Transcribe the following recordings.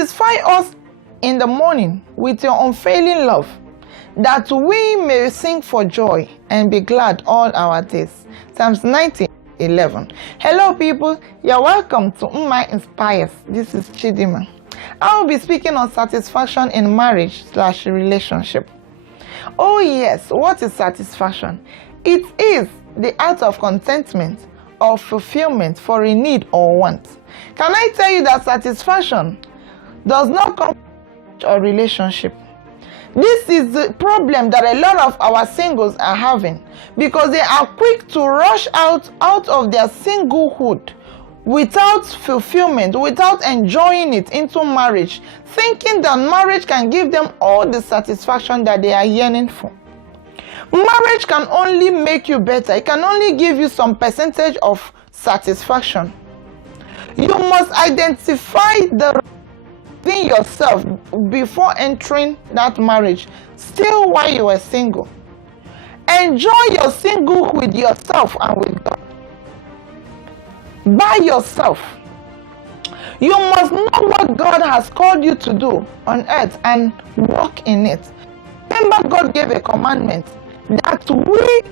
Satisfy us in the morning with your unfailing love, that we may sing for joy and be glad all our days. Psalms 90:11. Hello people, you're welcome to Umma Inspires. This is Chidima. I will be speaking on satisfaction in marriage/relationship. Oh yes, what is satisfaction? It is the act of contentment or fulfillment for a need or want. Can I tell you that satisfaction does not come from a relationship? This is the problem that a lot of our singles are having, because they are quick to rush out of their singlehood without fulfillment, without enjoying it, into marriage, thinking that marriage can give them all the satisfaction that they are yearning for. Marriage can only make you better. It can only give you some percentage of satisfaction. You must identify the within yourself before entering that marriage, still while you are single. Enjoy your singlehood with yourself and with God. By yourself. You must know what God has called you to do on earth and walk in it. Remember, God gave a commandment that we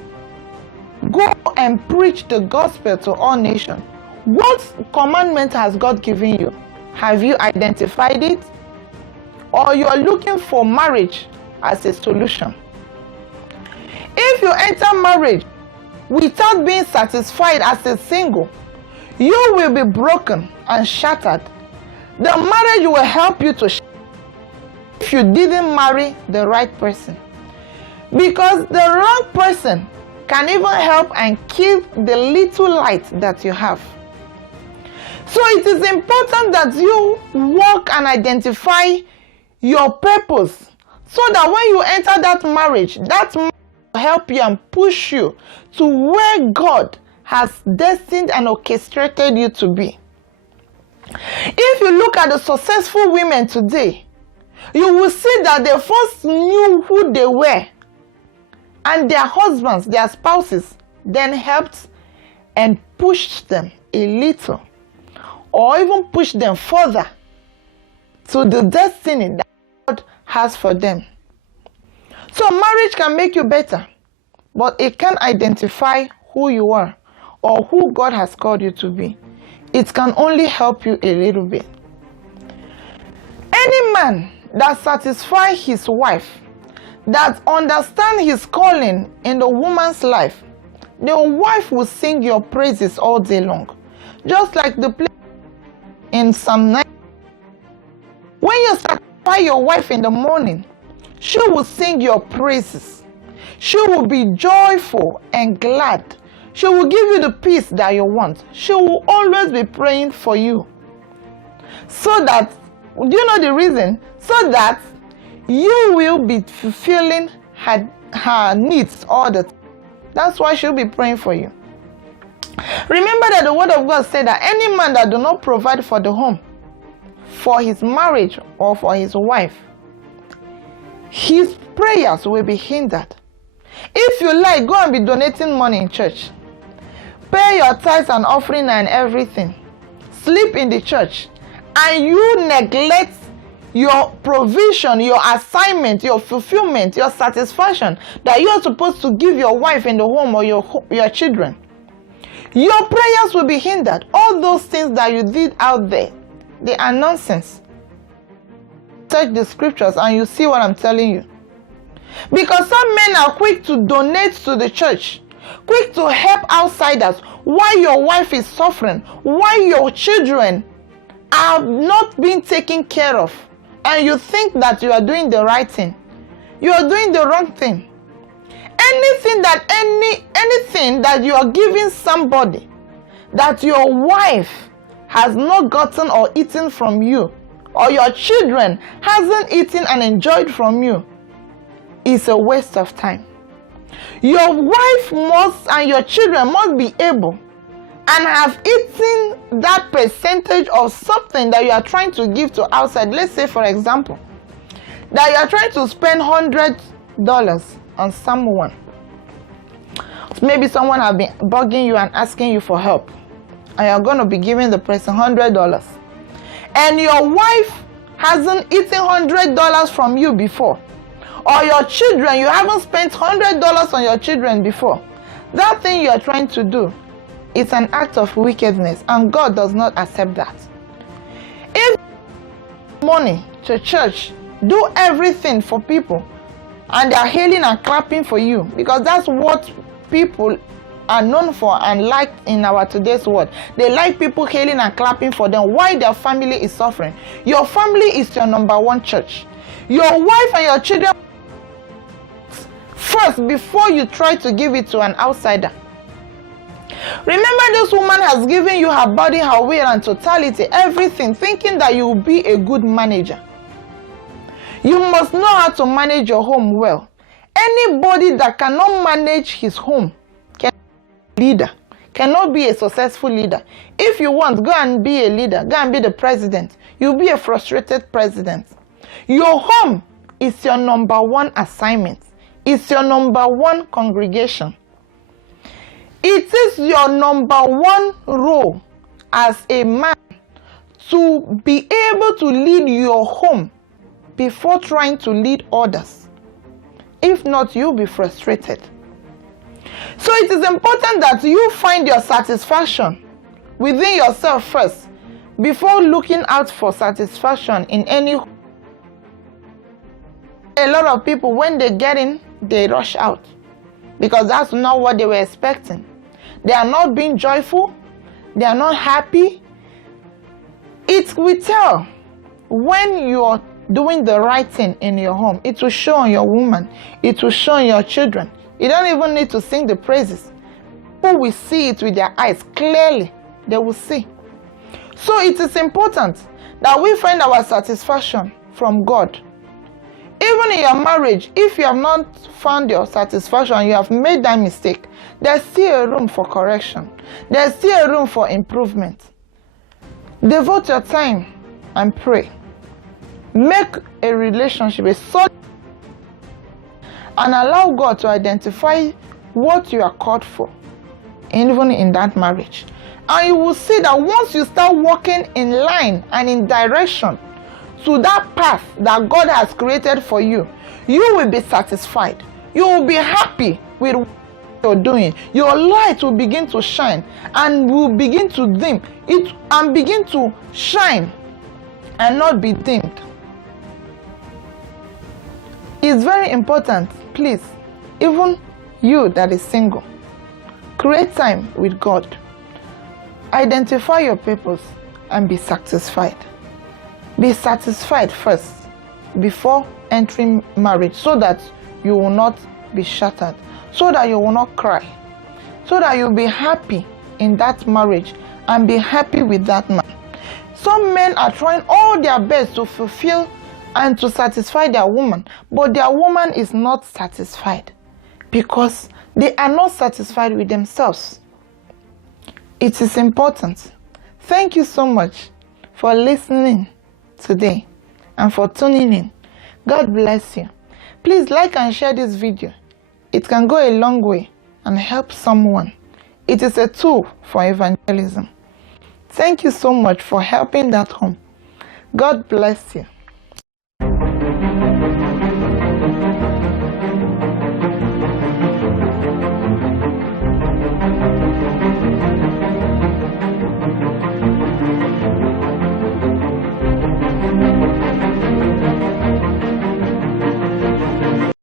go and preach the gospel to all nations. What commandment has God given you? Have you identified it? Or you are looking for marriage as a solution? If you enter marriage without being satisfied as a single, you will be broken and shattered. The marriage will help you to if you didn't marry the right person. Because the wrong person can even help and kill the little light that you have. So it is important that you work and identify your purpose, so that when you enter that marriage will help you and push you to where God has destined and orchestrated you to be. If you look at the successful women today, you will see that they first knew who they were, and their husbands, their spouses, then helped and pushed them a little, or even pushed them further to the destiny that God has for them. So marriage can make you better, but it can't identify who you are or who God has called you to be. It can only help you a little bit. Any man that satisfies his wife, that understands his calling in the woman's life, the wife will sing your praises all day long. Just like the place in Psalm 9. When you satisfy your wife in the morning, she will sing your praises. She will be joyful and glad. She will give you the peace that you want. She will always be praying for you. So that, do you know the reason? So that you will be fulfilling her needs all the time. That's why she'll be praying for you. Remember that the word of God said that any man that do not provide for the home, for his marriage or for his wife, his prayers will be hindered. If you like, go and be donating money in church. Pay your tithes and offering and everything. Sleep in the church. And you neglect your provision, your assignment, your fulfillment, your satisfaction that you are supposed to give your wife in the home or your children. Your prayers will be hindered. All those things that you did out there, they are nonsense. Search the scriptures and you see what I'm telling you. Because some men are quick to donate to the church, quick to help outsiders, while your wife is suffering, while your children are not being taken care of, and you think that you are doing the right thing. You are doing the wrong thing. Anything that you are giving somebody that your wife has not gotten or eaten from you, or your children hasn't eaten and enjoyed from you, is a waste of time. Your wife must and your children must be able and have eaten that percentage of something that you are trying to give to outside. Let's say, for example, that you are trying to spend $100 on someone. Maybe someone has been bugging you and asking you for help, and you're going to be giving the person $100. And your wife hasn't eaten $100 from you before, or your children, you haven't spent $100 on your children before, that thing you are trying to do is an act of wickedness, and God does not accept that. If money to church, do everything for people, and they are hailing and clapping for you, because that's what people are known for and like in our today's world. They like people hailing and clapping for them while their family is suffering. Your family is your number one church. Your wife and your children first before you try to give it to an outsider. Remember, this woman has given you her body, her will, and totality, everything, thinking that you will be a good manager. You must know how to manage your home well. Anybody that cannot manage his home leader, cannot be a successful leader. If you want, go and be a leader, go and be the president. You'll be a frustrated president. Your home is your number one assignment. It's your number one congregation. It is your number one role as a man to be able to lead your home before trying to lead others. If not, you'll be frustrated. So it is important that you find your satisfaction within yourself first before looking out for satisfaction in any. A lot of people, when they get in, they rush out because that's not what they were expecting. They are not being joyful. They are not happy. It will tell when you're doing the right thing in your home. It will show on your woman. It will show on your children. You don't even need to sing the praises. People will see it with their eyes clearly. They will see. So it is important that we find our satisfaction from God. Even in your marriage, if you have not found your satisfaction, you have made that mistake, there's still a room for correction. There's still a room for improvement. Devote your time and pray. Make a relationship a solid and allow God to identify what you are called for, even in that marriage. And you will see that once you start walking in line and in direction to that path that God has created for you, you will be satisfied. You will be happy with what you're doing. Your light will begin to shine and will begin to dim it and begin to shine and not be dimmed. It's very important, please, even you that is single, create time with God. Identify your purpose and be satisfied. Be satisfied first before entering marriage so that you will not be shattered, so that you will not cry, so that you'll be happy in that marriage and be happy with that man. Some men are trying all their best to fulfill and to satisfy their woman, but their woman is not satisfied because they are not satisfied with themselves. It is important. Thank you so much for listening today and for tuning in. God bless you. Please like and share this video. It can go a long way and help someone. It is a tool for evangelism. Thank you so much for helping that home. God bless you.